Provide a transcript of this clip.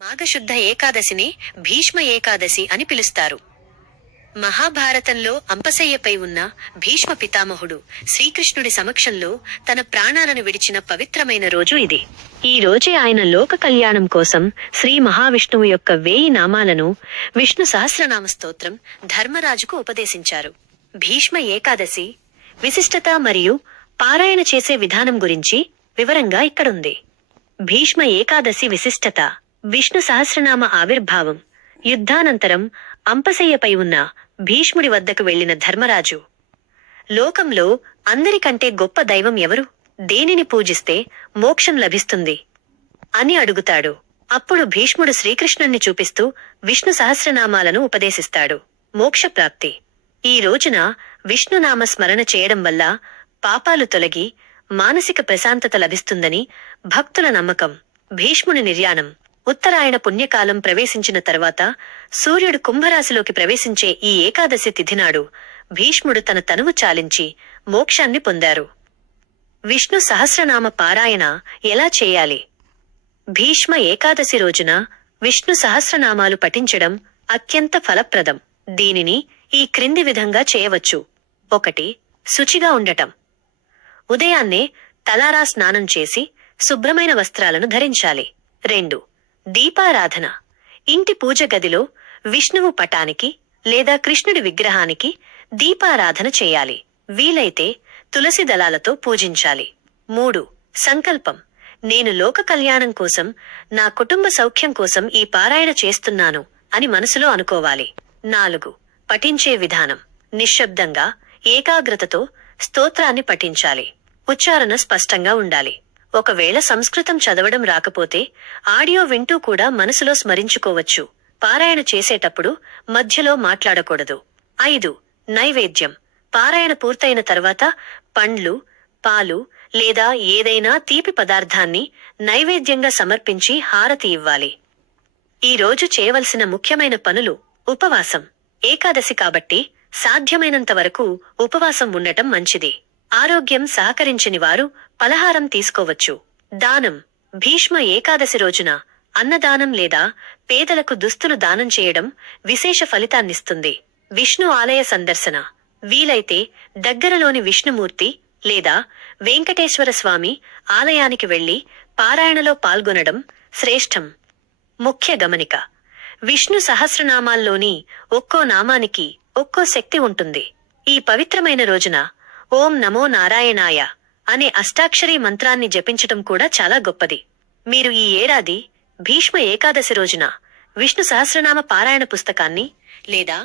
మాఘశుద్ధ ఏకాదశిని భీష్మ ఏకాదశి అని పిలుస్తారు. మహాభారతంలో అంపశయ్యపై ఉన్న భీష్మ పితామహుడు శ్రీకృష్ణుడి సమక్షంలో తన ప్రాణాలను విడిచిన పవిత్రమైన రోజు ఇది. ఈ రోజే ఆయన లోక కళ్యాణం కోసం శ్రీ మహావిష్ణువు యొక్క వేయి నామాలను విష్ణు సహస్రనామ స్తోత్రం ధర్మరాజుకు ఉపదేశించారు. భీష్మ ఏకాదశి విశిష్టత మరియు పారాయణ చేసే విధానం గురించి వివరంగా ఇక్కడుంది. భీష్మ ఏకాదశి విశిష్టత విష్ణు సహస్రనామ ఆవిర్భావం. యుద్ధానంతరం అంపశయ్యపై ఉన్న భీష్ముడి వద్దకు వెళ్ళిన ధర్మరాజు లోకంలో అందరికంటే గొప్ప దైవం ఎవరు? దేనిని పూజిస్తే మోక్షం లభిస్తుంది? అని అడుగుతాడు. అప్పుడు భీష్ముడు శ్రీకృష్ణుణ్ణి చూపిస్తూ విష్ణు సహస్రనామాలను ఉపదేశిస్తాడు. మోక్షప్రాప్తి. ఈ రోజున విష్ణునామ స్మరణ చేయడం వల్ల పాపాలు తొలగి మానసిక ప్రశాంతత లభిస్తుందని భక్తుల నమ్మకం భీష్ముని నిర్యాణం. ఉత్తరాయణ పుణ్యకాలం ప్రవేశించిన తర్వాత సూర్యుడు కుంభరాశిలోకి ప్రవేశించే ఈ ఏకాదశి తిథినాడు. భీష్ముడు తన తనువు చాలించి మోక్షాన్ని పొందారు. విష్ణు సహస్రనామ పారాయణ ఎలా చేయాలి? భీష్మ ఏకాదశి రోజున విష్ణు సహస్రనామాలు పఠించడం అత్యంత ఫలప్రదం. దీనిని ఈ క్రింది విధంగా చేయవచ్చు. ఒకటి శుచిగా ఉండటం. ఉదయాన్నే తలారా స్నానం చేసి శుభ్రమైన వస్త్రాలను ధరించాలి. రెండు దీపారాధన. ఇంటి పూజ గదిలో విష్ణువు పటానికి లేదా కృష్ణుడి విగ్రహానికి దీపారాధన చేయాలి. వీలైతే తులసి దళాలతో పూజించాలి. మూడు. సంకల్పం. నేను లోక కళ్యాణం కోసం నా కుటుంబ సౌఖ్యం కోసం ఈ పారాయణ చేస్తున్నాను అని మనసులో అనుకోవాలి. నాలుగు. పఠించే విధానం. నిశ్శబ్దంగా ఏకాగ్రతతో స్తోత్రాన్ని పఠించాలి. ఉచ్చారణ స్పష్టంగా ఉండాలి. ఒకవేళ సంస్కృతం చదవడం రాకపోతే ఆడియో వింటూ కూడా మనసులో స్మరించుకోవచ్చు. పారాయణ చేసేటప్పుడు మధ్యలో మాట్లాడకూడదు. ఐదు నైవేద్యం. పారాయణ పూర్తయిన తర్వాత పండ్లు పాలు లేదా ఏదైనా తీపి పదార్థాన్ని నైవేద్యంగా సమర్పించి హారతి ఇవ్వాలి. ఈ రోజు చేయవలసిన ముఖ్యమైన పనులు ఉపవాసం. ఏకాదశి కాబట్టి సాధ్యమైనంత వరకు ఉపవాసం ఉండటం మంచిది. ఆరోగ్యం సహకరించని వారు పలహారం తీసుకోవచ్చు. దానం భీష్మ ఏకాదశి రోజున అన్నదానం లేదా పేదలకు దుస్తులు దానం చేయడం విశేష ఫలితాన్నిస్తుంది. విష్ణు ఆలయ సందర్శన వీలైతే దగ్గరలోని విష్ణుమూర్తి లేదా వెంకటేశ్వర స్వామి ఆలయానికి వెళ్ళి పారాయణలో పాల్గొనడం శ్రేష్టం. ముఖ్య గమనిక విష్ణు సహస్రనామాల్లోని ఒక్కో నామానికి ఒక్కో శక్తి ఉంటుంది. ఈ పవిత్రమైన రోజున ఓం నమో నారాయణాయ అనే అష్టాక్షరీ మంత్రాన్ని జపించటం కూడా చాలా గొప్పది. మీరు ఈ ఏడాది భీష్మ ఏకాదశి రోజున విష్ణు సహస్రనామ పారాయణ పుస్తకాన్ని లేదా